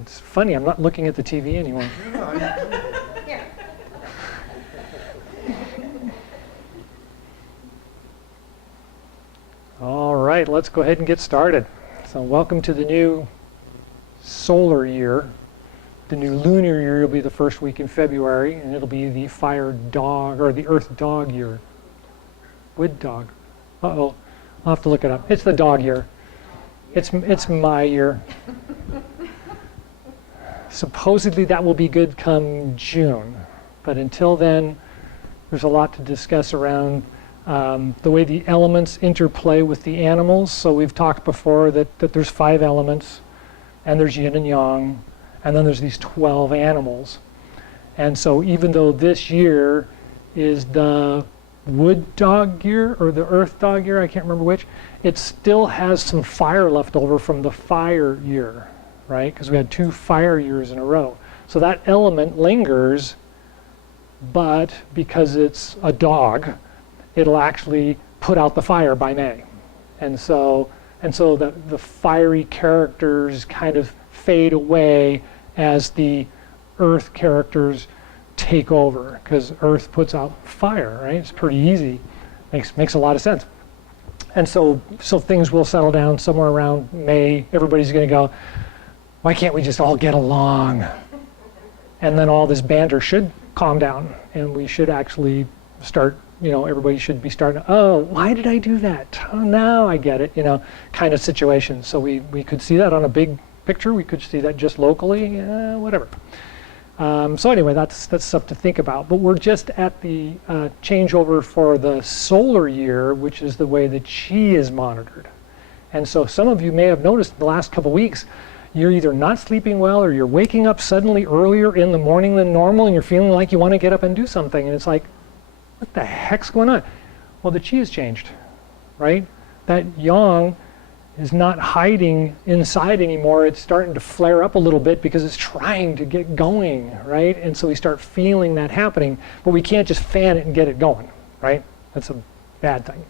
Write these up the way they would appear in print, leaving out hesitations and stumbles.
It's funny, I'm not looking at the TV anymore. All right, let's go ahead and get started. So welcome to the new solar year. The new lunar year will be the first week in February, and it'll be the fire dog, or the earth dog year. Wood dog. Uh-oh, I'll have to look it up. It's the dog year. It's my year. Supposedly that will be good come June, but until then, there's a lot to discuss around the way the elements interplay with the animals. So we've talked before that there's 5 elements, and there's yin and yang, and then there's these 12 animals. And so even though this year is the wood dog year or the earth dog year, I can't remember which, it still has some fire left over from the fire year, right? Because we had 2 fire years in a row. So that element lingers, but because it's a dog, it'll actually put out the fire by May. And so the fiery characters kind of fade away as the earth characters take over, because earth puts out fire, right? It's pretty easy. Makes a lot of sense. And so things will settle down somewhere around May. Everybody's going to go, why can't we just all get along? And then all this banter should calm down, and we should actually start, everybody should be starting, oh, why did I do that? Oh, now I get it, kind of situation. So we could see that on a big picture. We could see that just locally, whatever. So anyway, that's stuff to think about. But we're just at the changeover for the solar year, which is the way the Chi is monitored. And so some of you may have noticed in the last couple weeks, you're either not sleeping well or you're waking up suddenly earlier in the morning than normal, and you're feeling like you want to get up and do something. And it's like, what the heck's going on? Well, the Chi has changed, right? That yang is not hiding inside anymore. It's starting to flare up a little bit because it's trying to get going, right? And so we start feeling that happening, but we can't just fan it and get it going, right? That's a bad thing.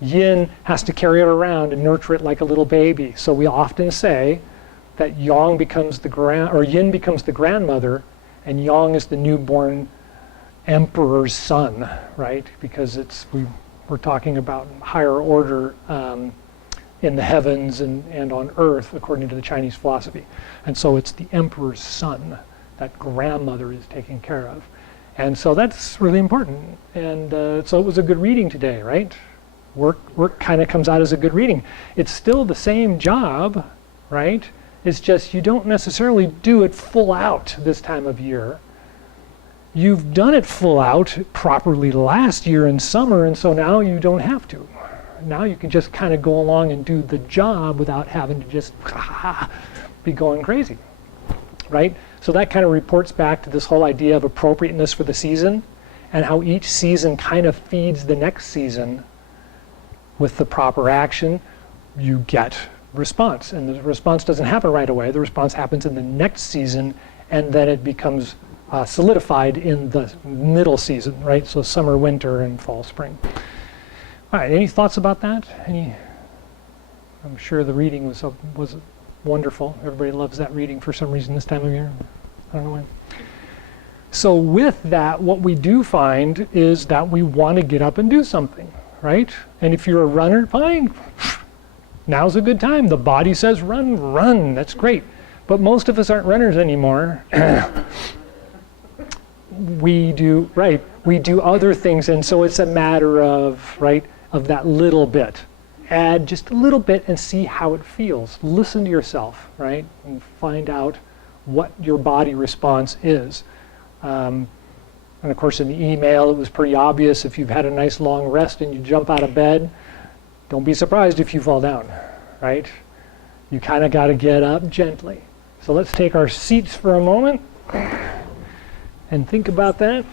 Yin has to carry it around and nurture it like a little baby. So we often say that yin becomes the grandmother, and yang is the newborn emperor's son, right? Because we're talking about higher order in the heavens and on earth, according to the Chinese philosophy. And so it's the emperor's son that grandmother is taking care of. And so that's really important. And so it was a good reading today, right? Work kind of comes out as a good reading. It's still the same job, right? It's just you don't necessarily do it full out this time of year. You've done it full out properly last year in summer, and so now you don't have to. Now you can just kind of go along and do the job without having to just be going crazy, right? So that kind of reports back to this whole idea of appropriateness for the season, and how each season kind of feeds the next season. With the proper action, you get response. And the response doesn't happen right away. The response happens in the next season, and then it becomes solidified in the middle season, right? So summer, winter, and fall, spring. All right, any thoughts about that? I'm sure the reading was wonderful. Everybody loves that reading for some reason this time of year. I don't know why. So with that, what we do find is that we want to get up and do something. Right? And if you're a runner, fine. Now's a good time. The body says run. That's great. But most of us aren't runners anymore. We do other things, and so it's a matter of, of that little bit. Add just a little bit and see how it feels. Listen to yourself, right? And find out what your body response is. And of course, in the email, it was pretty obvious. If you've had a nice long rest and you jump out of bed, don't be surprised if you fall down, right? You kind of got to get up gently. So let's take our seats for a moment and think about that.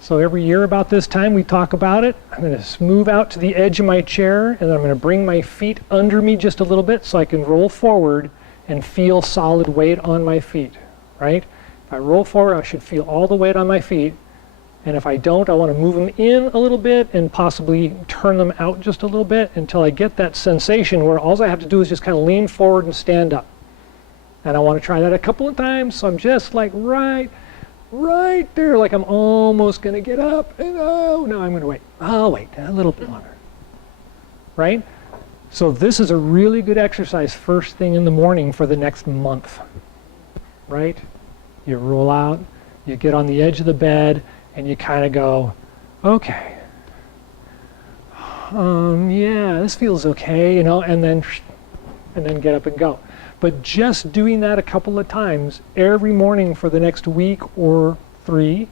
So every year about this time, we talk about it. I'm going to move out to the edge of my chair, and then I'm going to bring my feet under me just a little bit so I can roll forward and feel solid weight on my feet, right? If I roll forward, I should feel all the weight on my feet, And if I don't, I want to move them in a little bit and possibly turn them out just a little bit until I get that sensation where all I have to do is just kind of lean forward and stand up. And I want to try that a couple of times, so I'm just like right there, like I'm almost going to get up, and oh, no, I'm going to wait. I'll wait a little bit longer, right? So this is a really good exercise first thing in the morning for the next month, right? You roll out, you get on the edge of the bed, and you kind of go, okay, yeah, this feels okay, you know, and then get up and go. But just doing that a couple of times every morning for the next week or 3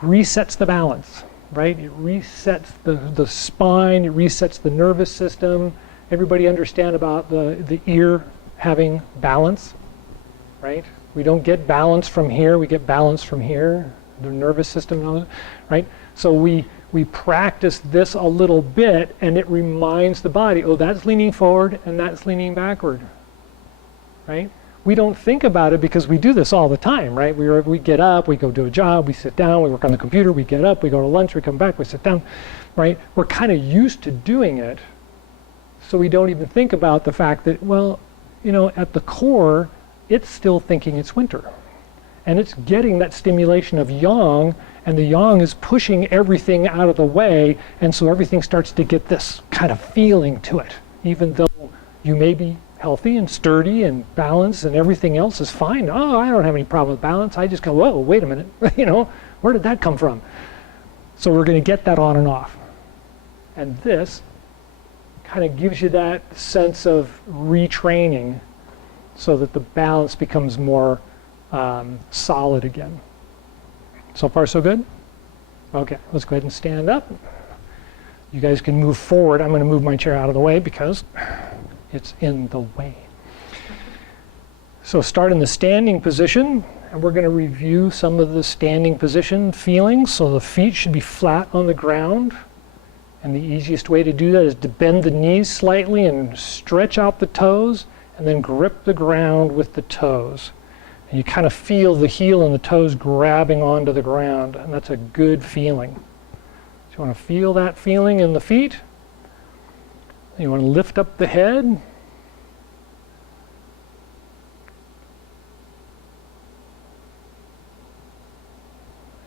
resets the balance, right? It resets the spine, it resets the nervous system. Everybody understand about the ear having balance, right? We don't get balance from here, we get balance from here, the nervous system, right? So we practice this a little bit, and it reminds the body, oh, that's leaning forward and that's leaning backward. Right? We don't think about it because we do this all the time, right? We get up, we go do a job, we sit down, we work on the computer, we get up, we go to lunch, we come back, we sit down, right? We're kind of used to doing it, so we don't even think about the fact that, well, you know, at the core, it's still thinking it's winter. And it's getting that stimulation of yang, and the yang is pushing everything out of the way, and so everything starts to get this kind of feeling to it, even though you may be healthy and sturdy and balanced and everything else is fine. Oh, I don't have any problem with balance. I just go, whoa, wait a minute. You know, where did that come from? So we're going to get that on and off. And this kind of gives you that sense of retraining so that the balance becomes more solid again. So far, so good? Okay, let's go ahead and stand up. You guys can move forward. I'm going to move my chair out of the way because it's in the way. So start in the standing position, and we're going to review some of the standing position feelings. So the feet should be flat on the ground, and the easiest way to do that is to bend the knees slightly and stretch out the toes, and then grip the ground with the toes. And you kind of feel the heel and the toes grabbing onto the ground, and that's a good feeling. So you want to feel that feeling in the feet. You want to lift up the head.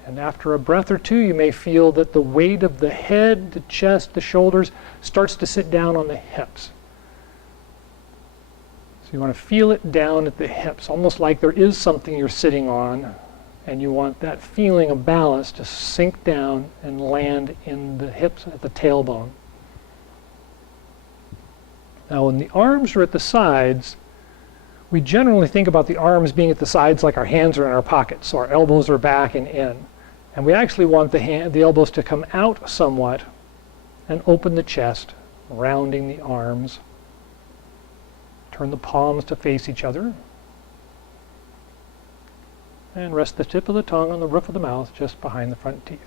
And after a breath or two, you may feel that the weight of the head, the chest, the shoulders starts to sit down on the hips. So you want to feel it down at the hips, almost like there is something you're sitting on, and you want that feeling of balance to sink down and land in the hips at the tailbone. Now, when the arms are at the sides, we generally think about the arms being at the sides like our hands are in our pockets, so our elbows are back and in. And we actually want the elbows to come out somewhat and open the chest, rounding the arms. Turn the palms to face each other. And rest the tip of the tongue on the roof of the mouth just behind the front teeth.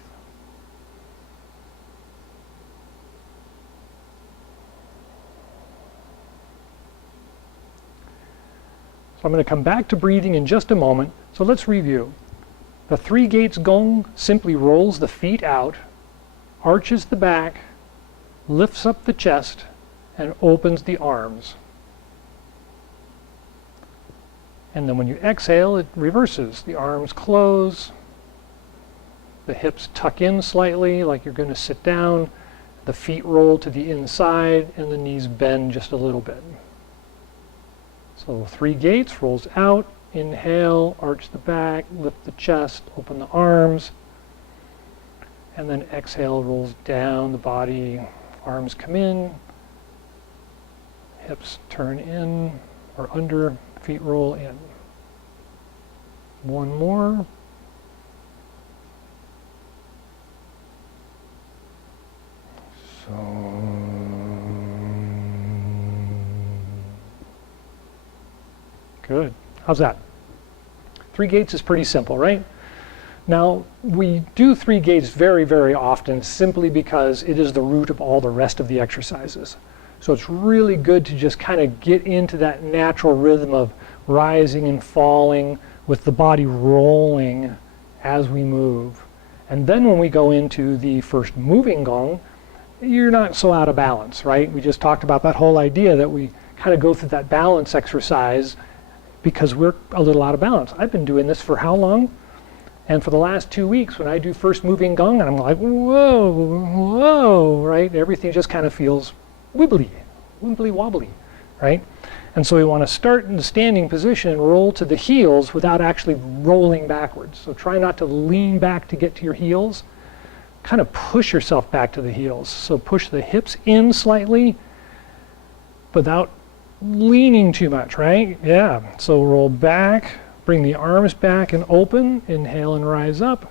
I'm going to come back to breathing in just a moment, so let's review. The 3 gates gong simply rolls the feet out, arches the back, lifts up the chest, and opens the arms. And then when you exhale, it reverses. The arms close, the hips tuck in slightly like you're going to sit down, the feet roll to the inside, and the knees bend just a little bit. So 3 gates, rolls out, inhale, arch the back, lift the chest, open the arms, and then exhale, rolls down the body, arms come in, hips turn in or under, feet roll in. One more. Good. How's that? 3 gates is pretty simple, right? Now, we do 3 gates very, very often simply because it is the root of all the rest of the exercises. So it's really good to just kind of get into that natural rhythm of rising and falling with the body rolling as we move. And then when we go into the first moving gong, you're not so out of balance, right? We just talked about that whole idea that we kind of go through that balance exercise because we're a little out of balance. I've been doing this for how long? And for the last 2 weeks, when I do first moving gong, and I'm like, whoa, whoa, right? Everything just kind of feels wibbly, wibbly wobbly, right? And so we want to start in the standing position and roll to the heels without actually rolling backwards. So try not to lean back to get to your heels. Kind of push yourself back to the heels. So push the hips in slightly without leaning too much, right? Yeah. So roll back, bring the arms back and open. Inhale and rise up.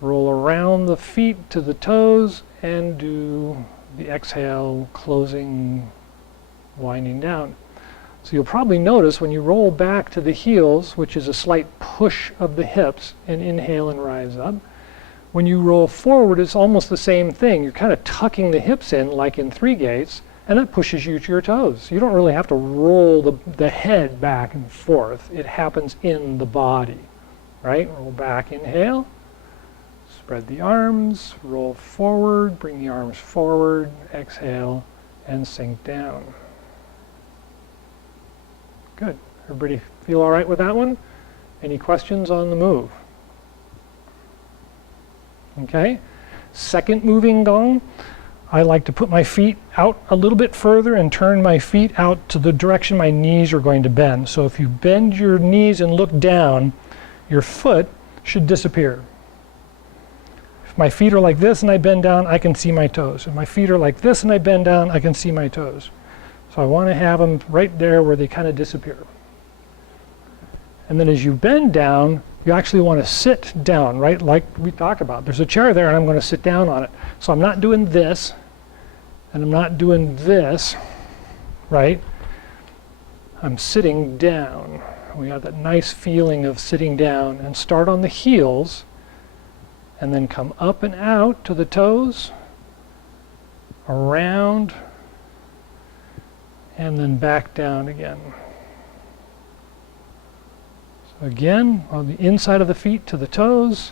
Roll around the feet to the toes and do the exhale, closing, winding down. So you'll probably notice when you roll back to the heels, which is a slight push of the hips, and inhale and rise up. When you roll forward, it's almost the same thing. You're kind of tucking the hips in like in 3 gates, and that pushes you to your toes. You don't really have to roll the head back and forth. It happens in the body, right? Roll back, inhale. Spread the arms, roll forward, bring the arms forward, exhale, and sink down. Good. Everybody feel all right with that one? Any questions on the move? Okay. Second moving gong, I like to put my feet out a little bit further and turn my feet out to the direction my knees are going to bend. So if you bend your knees and look down, your foot should disappear. If my feet are like this and I bend down, I can see my toes. If my feet are like this and I bend down, I can see my toes. So I want to have them right there where they kind of disappear. And then as you bend down, you actually want to sit down, right? Like we talked about. There's a chair there and I'm going to sit down on it. So I'm not doing this and I'm not doing this, right? I'm sitting down. We have that nice feeling of sitting down, and start on the heels and then come up and out to the toes, around, and then back down again. So again, on the inside of the feet to the toes,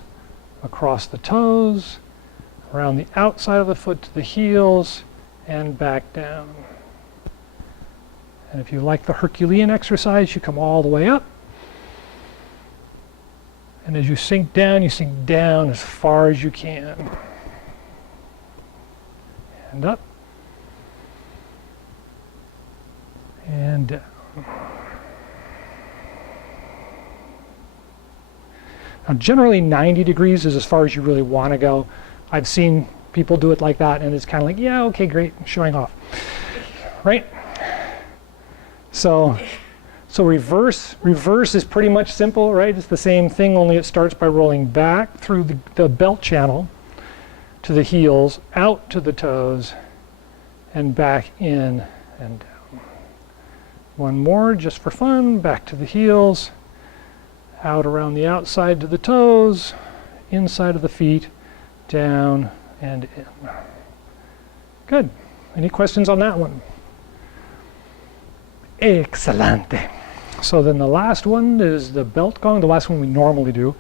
across the toes, around the outside of the foot to the heels, and back down. And if you like the Herculean exercise, you come all the way up. And as you sink down as far as you can. And up. And down. Now generally 90 degrees is as far as you really want to go. I've seen people do it like that and it's kind of like, yeah, okay, great, showing off, right? So reverse is pretty much simple, right? It's the same thing, only it starts by rolling back through the belt channel to the heels, out to the toes, and back in and down. One more just for fun, back to the heels, out around the outside to the toes, inside of the feet, down and in. Good. Any questions on that one? Excelente. So then the last one is the belt gong. The last one we normally do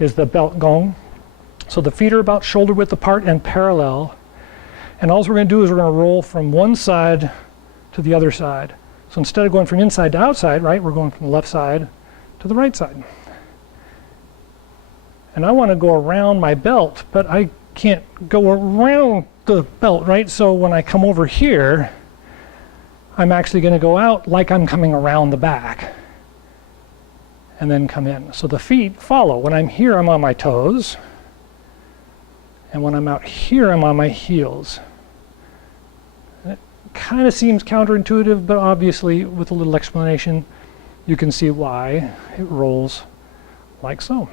is the belt gong. So the feet are about shoulder width apart and parallel. And all we're going to do is we're going to roll from one side to the other side. So instead of going from inside to outside, right, we're going from the left side to the right side. And I want to go around my belt, but I can't go around the belt, right? So when I come over here, I'm actually going to go out like I'm coming around the back and then come in. So the feet follow. When I'm here, I'm on my toes. And when I'm out here, I'm on my heels. It kind of seems counterintuitive, but obviously with a little explanation, you can see why it rolls like so.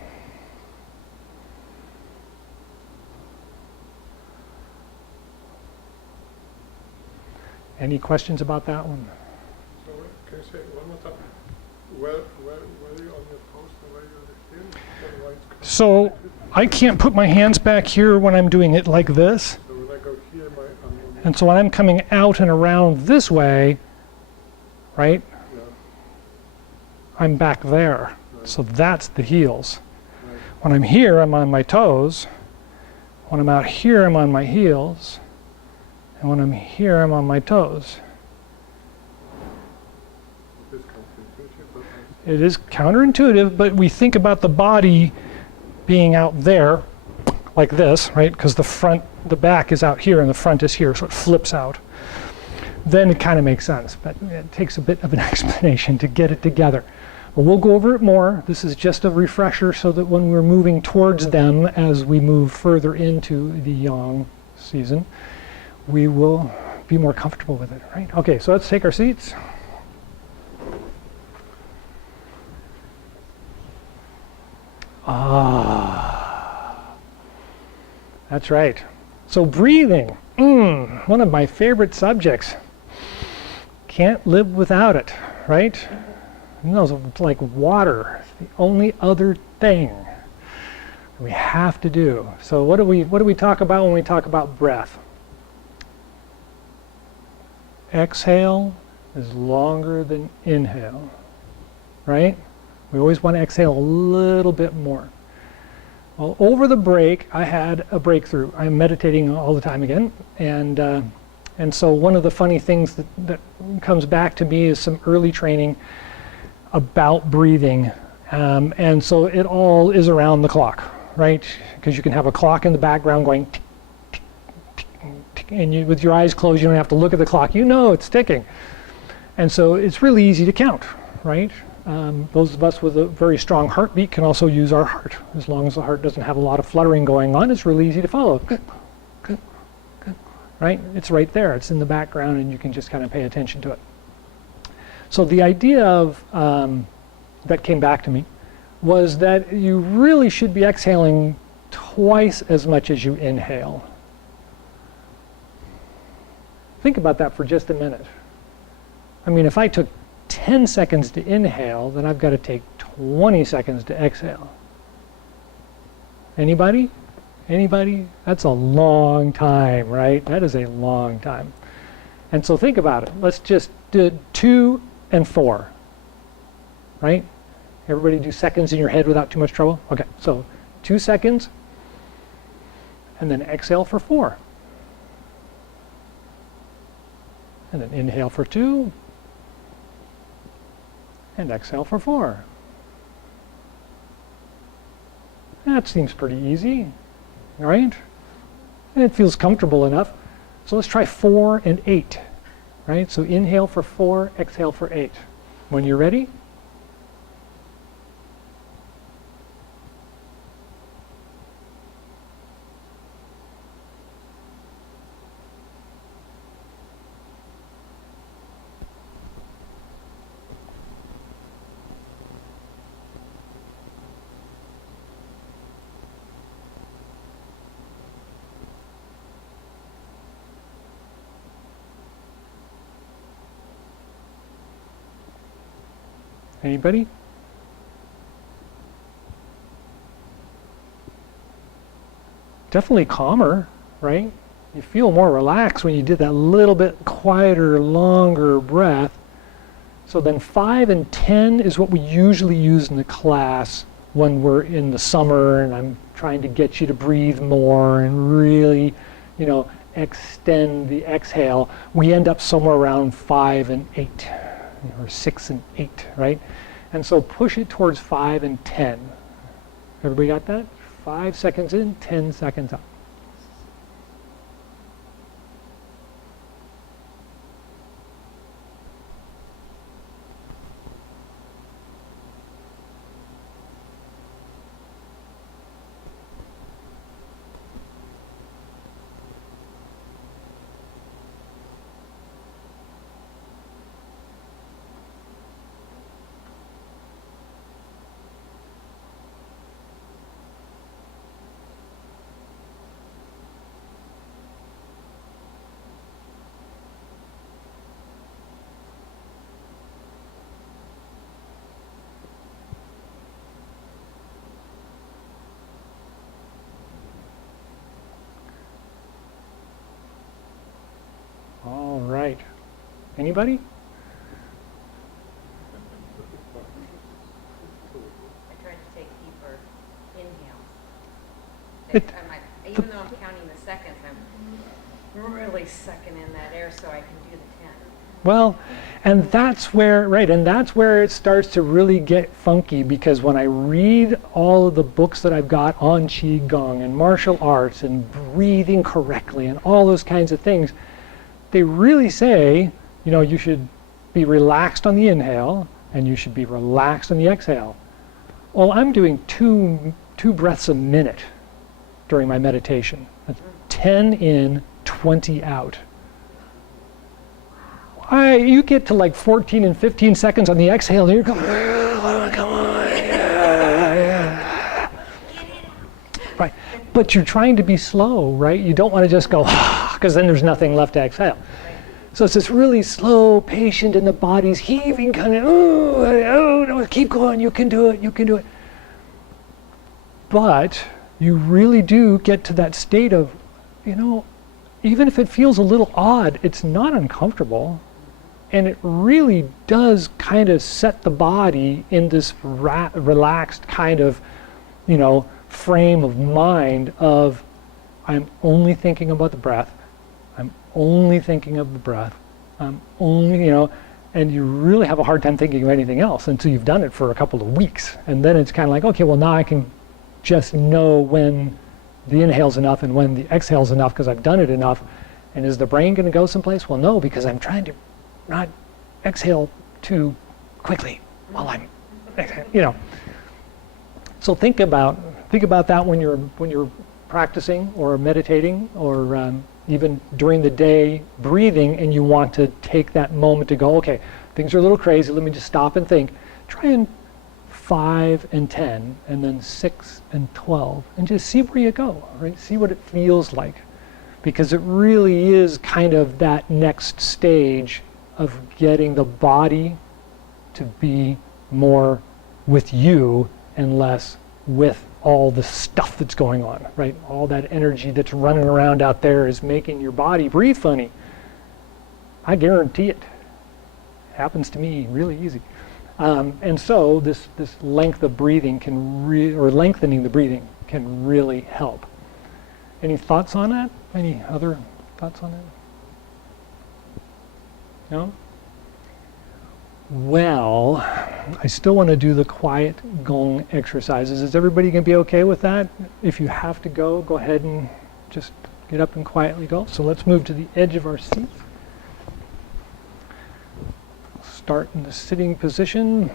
Any questions about that one? So can you say one more time? Where are you on your post and where you're here? So I can't put my hands back here when I'm doing it like this. So when I go here, and so when I'm coming out and around this way, right? Yeah. I'm back there. Right. So that's the heels. Right. When I'm here, I'm on my toes. When I'm out here, I'm on my heels. And when I'm here, I'm on my toes. It is counterintuitive, but It is counterintuitive, but we think about the body being out there, like this, right? Because the back is out here and the front is here, so it flips out. Then it kind of makes sense, but it takes a bit of an explanation to get it together. But we'll go over it more. This is just a refresher so that when we're moving towards them, as we move further into the yang season, we will be more comfortable with it, right? Okay, so let's take our seats. That's right. So breathing, one of my favorite subjects. Can't live without it, right? You know, it's like water. It's the only other thing we have to do. So what do we talk about when we talk about breath? Exhale is longer than inhale, right? We always want to exhale a little bit more. Well, over the break, I had a breakthrough. I'm meditating all the time again, and so one of the funny things that comes back to me is some early training about breathing, and so it all is around the clock, right? Because you can have a clock in the background going tick, tick, tick, tick, and you, with your eyes closed, you don't have to look at the clock. You know it's ticking, and so it's really easy to count, right? Those of us with a very strong heartbeat can also use our heart. As long as the heart doesn't have a lot of fluttering going on, it's really easy to follow. Right? It's right there. It's in the background, and you can just kind of pay attention to it. So the idea of that came back to me was that you really should be exhaling twice as much as you inhale. Think about that for just a minute. I mean, if I took 10 seconds to inhale, then I've got to take 20 seconds to exhale. Anybody? Anybody? That's a long time, right? That is a long time. And so think about it. Let's just do 2 and 4, right? Everybody do seconds in your head without too much trouble? Okay, so 2 seconds, and then exhale for 4. And then inhale for 2, and exhale for 4. That seems pretty easy, right? And it feels comfortable enough. So let's try 4 and 8, right? So inhale for 4, exhale for 8. When you're ready, anybody? Definitely calmer, right? You feel more relaxed when you did that little bit quieter, longer breath. So then 5 and 10 is what we usually use in the class when we're in the summer and I'm trying to get you to breathe more and really, you know, extend the exhale. We end up somewhere around 5 and 8. Or 6 and 8, right? And so push it towards 5 and 10. Everybody got that? 5 seconds in, 10 seconds out. All right. Anybody? I tried to take deeper inhale. It- I'm like, even though I'm counting the seconds, I'm really sucking in that air so I can do the 10. Well, and that's where, right, and that's where it starts to really get funky, because when I read all of the books that I've got on Chi Gung and martial arts and breathing correctly and all those kinds of things, they really say, you know, you should be relaxed on the inhale and you should be relaxed on the exhale. Well, I'm doing two breaths a minute during my meditation. That's 10 in, 20 out. You get to like 14 and 15 seconds on the exhale, and you're going, come on. Right. But you're trying to be slow, right? You don't want to just go, because then there's nothing left to exhale. So it's this really slow, patient, and the body's heaving, kind of, oh, no, keep going, you can do it, you can do it. But you really do get to that state of, you know, even if it feels a little odd, it's not uncomfortable. And it really does kind of set the body in this relaxed kind of, you know, frame of mind of, I'm only thinking about the breath. I'm only thinking of the breath. I'm only, you know, and you really have a hard time thinking of anything else until you've done it for a couple of weeks. And then it's kind of like, okay, well, now I can just know when the inhale's enough and when the exhale's enough because I've done it enough. And is the brain going to go someplace? Well, no, because I'm trying to not exhale too quickly while I'm, you know. So think about that when you're practicing or meditating or even during the day breathing, and you want to take that moment to go, okay, things are a little crazy. Let me just stop and think. Try and 5 and 10, and then 6 and 12, and just see where you go. Right? See what it feels like, because it really is kind of that next stage of getting the body to be more with you and less with all the stuff that's going on, right? All that energy that's running around out there is making your body breathe funny. I guarantee it. Happens to me really easy. And so this length of breathing or lengthening the breathing can really help. Any thoughts on that? Any other thoughts on that? No? Well, I still want to do the quiet gong exercises. Is everybody going to be okay with that? If you have to go ahead and just get up and quietly go. So let's move to the edge of our seat. Start in the sitting position.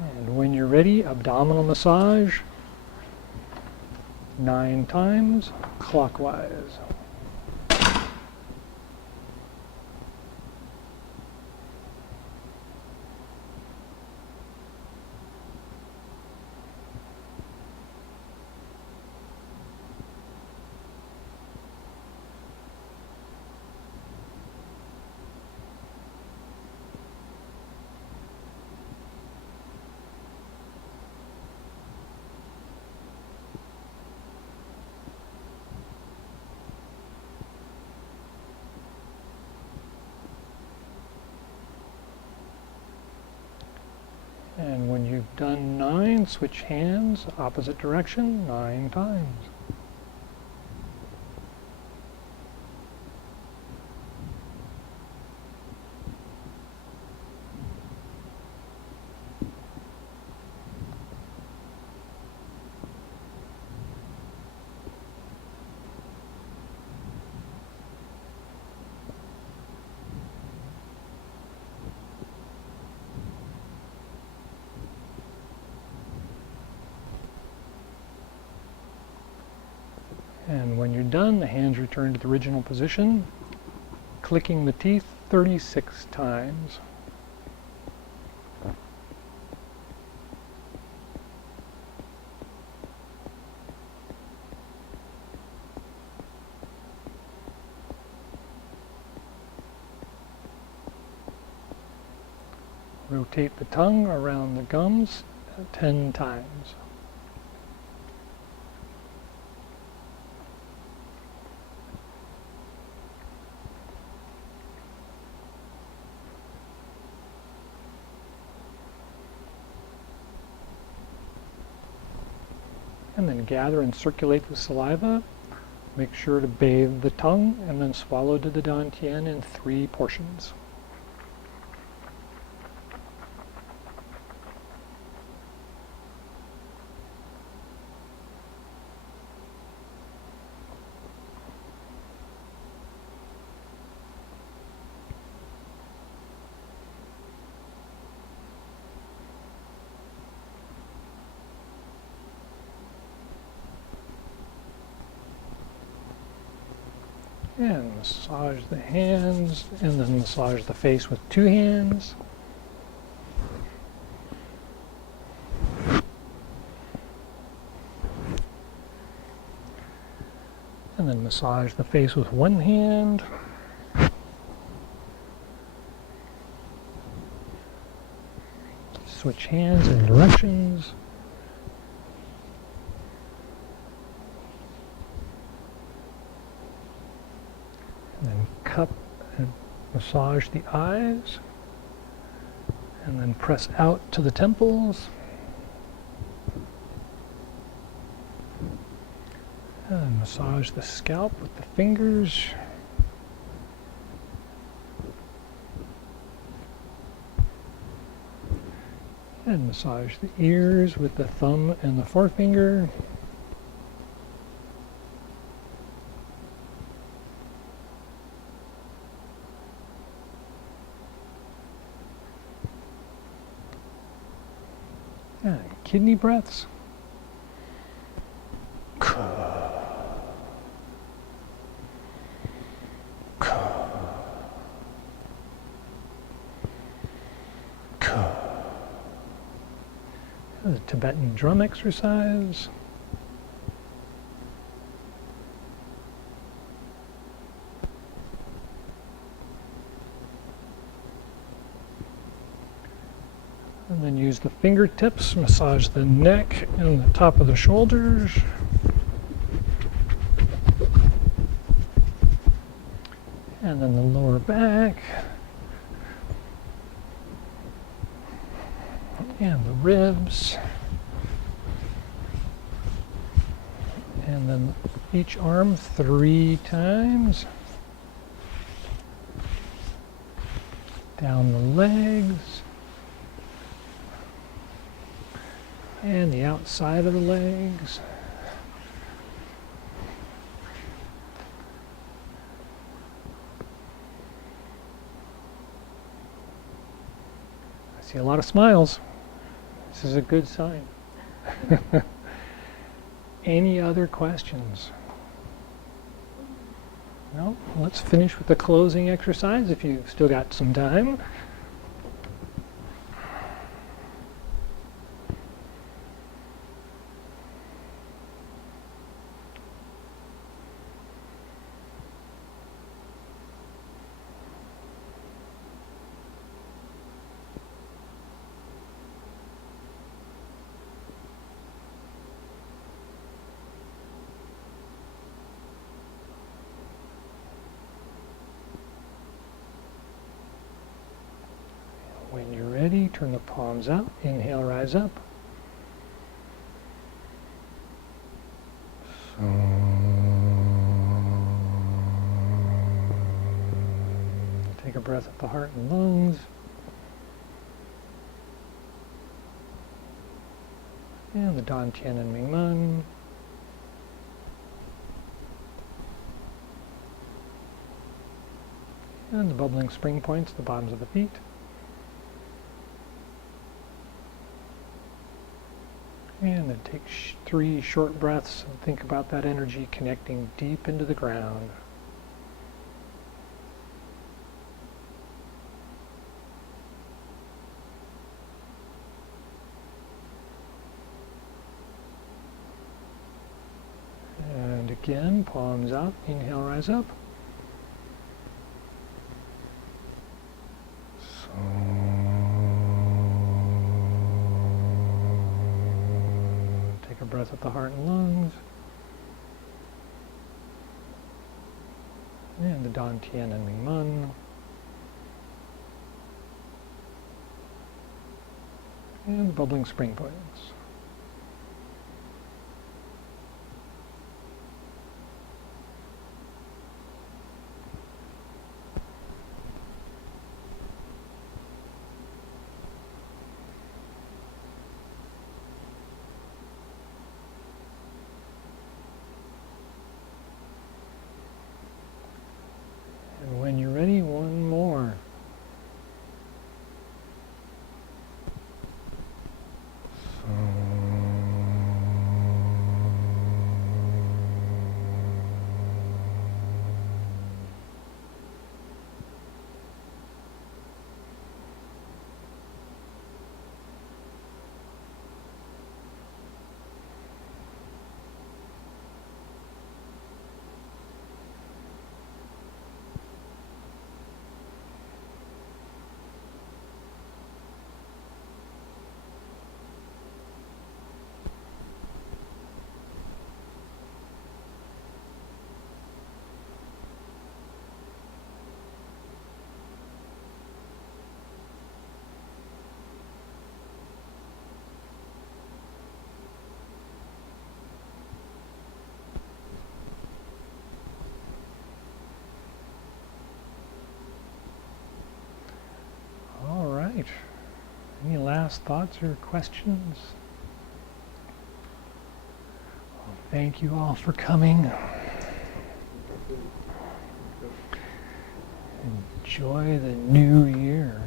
And when you're ready, abdominal massage 9 times clockwise. And when you've done 9, switch hands, opposite direction, 9 times. And when you're done, the hands return to the original position, clicking the teeth 36 times. Rotate the tongue around the gums 10 times. And then gather and circulate the saliva. Make sure to bathe the tongue and then swallow to the dantian in 3 portions. And massage the hands, and then massage the face with 2 hands. And then massage the face with 1 hand. Switch hands and directions. And then cup and massage the eyes, and then press out to the temples, and then massage the scalp with the fingers, and massage the ears with the thumb and the forefinger. And kidney breaths. The Tibetan drum exercise. And then use the fingertips, massage the neck and the top of the shoulders. And then the lower back. And the ribs. And then each arm 3 times. Down the legs. And the outside of the legs. I see a lot of smiles. This is a good sign. Any other questions? No? Let's finish with the closing exercise if you've still got some time. ready, turn the palms out. Inhale, rise up. Take a breath at the heart and lungs. And the Dan Tian and Ming Men. And the bubbling spring points, the bottoms of the feet. And then take 3 short breaths and think about that energy connecting deep into the ground. And again, palms out, inhale, rise up. Take a breath at the heart and lungs. And the Dan Tian and Ming Men. And the bubbling spring points. And when you're ready, one more. Right. Any last thoughts or questions? Well, thank you all for coming. Enjoy the new year.